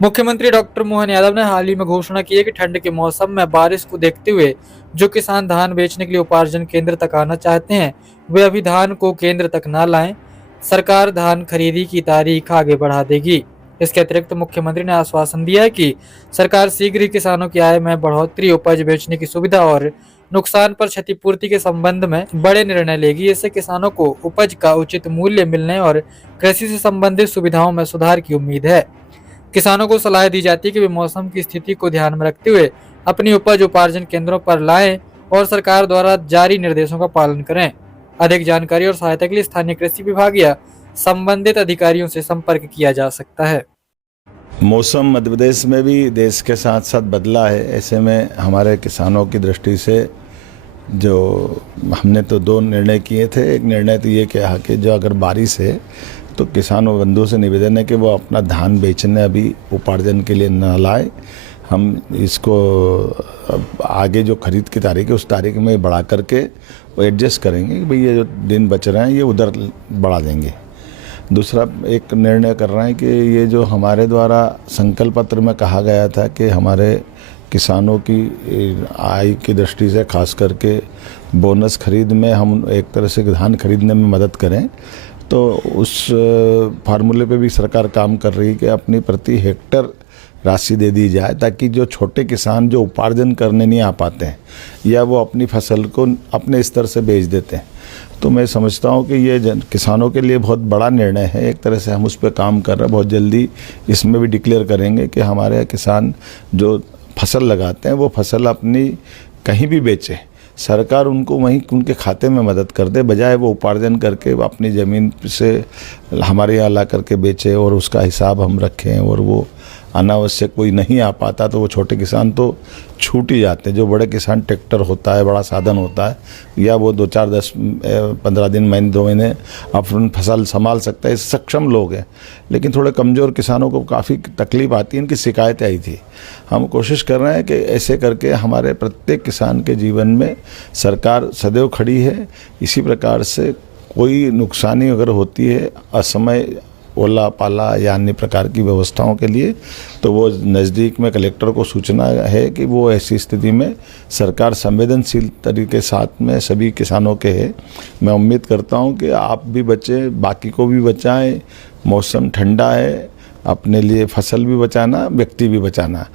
मुख्यमंत्री डॉक्टर मोहन यादव ने हाल ही में घोषणा की है कि ठंड के मौसम में बारिश को देखते हुए जो किसान धान बेचने के लिए उपार्जन केंद्र तक आना चाहते हैं, वे अभी धान को केंद्र तक न लाएं। सरकार धान खरीदी की तारीख आगे बढ़ा देगी। इसके अतिरिक्त मुख्यमंत्री ने आश्वासन दिया है कि सरकार शीघ्र ही किसानों की आय में बढ़ोतरी, उपज बेचने की सुविधा और नुकसान पर क्षतिपूर्ति के संबंध में बड़े निर्णय लेगी। इससे किसानों को उपज का उचित मूल्य मिलने और कृषि से संबंधित सुविधाओं में सुधार की उम्मीद है। किसानों को सलाह दी जाती है कि वे मौसम की स्थिति को ध्यान में रखते हुए अपनी उपज उपार्जन केंद्रों पर लाएं और सरकार द्वारा जारी निर्देशों का पालन करें। अधिक जानकारी और सहायता के लिए स्थानीय कृषि विभाग या संबंधित अधिकारियों से संपर्क किया जा सकता है। मौसम मध्य प्रदेश में भी देश के साथ साथ बदला है। ऐसे में हमारे किसानों की दृष्टि से जो हमने तो दो निर्णय किए थे। एक निर्णय तो ये कहा कि जो अगर बारिश है तो किसानों बंधुओं से निवेदन है कि वो अपना धान बेचने अभी उपार्जन के लिए न लाए। हम इसको आगे जो खरीद की तारीख है उस तारीख में बढ़ा करके वो एडजस्ट करेंगे कि भाई ये जो दिन बच रहे हैं ये उधर बढ़ा देंगे। दूसरा एक निर्णय कर रहे हैं कि ये जो हमारे द्वारा संकल्प पत्र में कहा गया था कि हमारे किसानों की आय की दृष्टि से खास करके बोनस खरीद में हम एक तरह से धान खरीदने में मदद करें, तो उस फार्मूले पे भी सरकार काम कर रही है कि अपनी प्रति हेक्टर राशि दे दी जाए, ताकि जो छोटे किसान जो उपार्जन करने नहीं आ पाते हैं या वो अपनी फसल को अपने स्तर से बेच देते हैं, तो मैं समझता हूँ कि ये किसानों के लिए बहुत बड़ा निर्णय है। एक तरह से हम उस पर काम कर रहे हैं। बहुत जल्दी इसमें भी डिक्लेयर करेंगे कि हमारे किसान जो फसल लगाते हैं वो फसल अपनी कहीं भी बेचे, सरकार उनको वहीं उनके खाते में मदद कर दे, बजाय वो उपार्जन करके अपनी ज़मीन से हमारे यहाँ ला करके बेचे और उसका हिसाब हम रखें। और वो अनावश्यक कोई नहीं आ पाता तो वो छोटे किसान तो छूट ही जाते हैं। जो बड़े किसान ट्रैक्टर होता है, बड़ा साधन होता है, या वो 2 4 10 15 दिन महीने 2 महीने अपनी फसल संभाल सकता है, सक्षम लोग हैं। लेकिन थोड़े कमज़ोर किसानों को काफ़ी तकलीफ आती है। इनकी शिकायतें आई थी। हम कोशिश कर रहे हैं कि ऐसे करके हमारे प्रत्येक किसान के जीवन में सरकार सदैव खड़ी है। इसी प्रकार से कोई नुकसानी अगर होती है असमय ओला पाला या अन्य प्रकार की व्यवस्थाओं के लिए, तो वो नज़दीक में कलेक्टर को सूचना है कि वो ऐसी स्थिति में सरकार संवेदनशील तरीके साथ में सभी किसानों के है। मैं उम्मीद करता हूं कि आप भी बचें, बाकी को भी बचाएं। मौसम ठंडा है, अपने लिए फसल भी बचाना, व्यक्ति भी बचाना।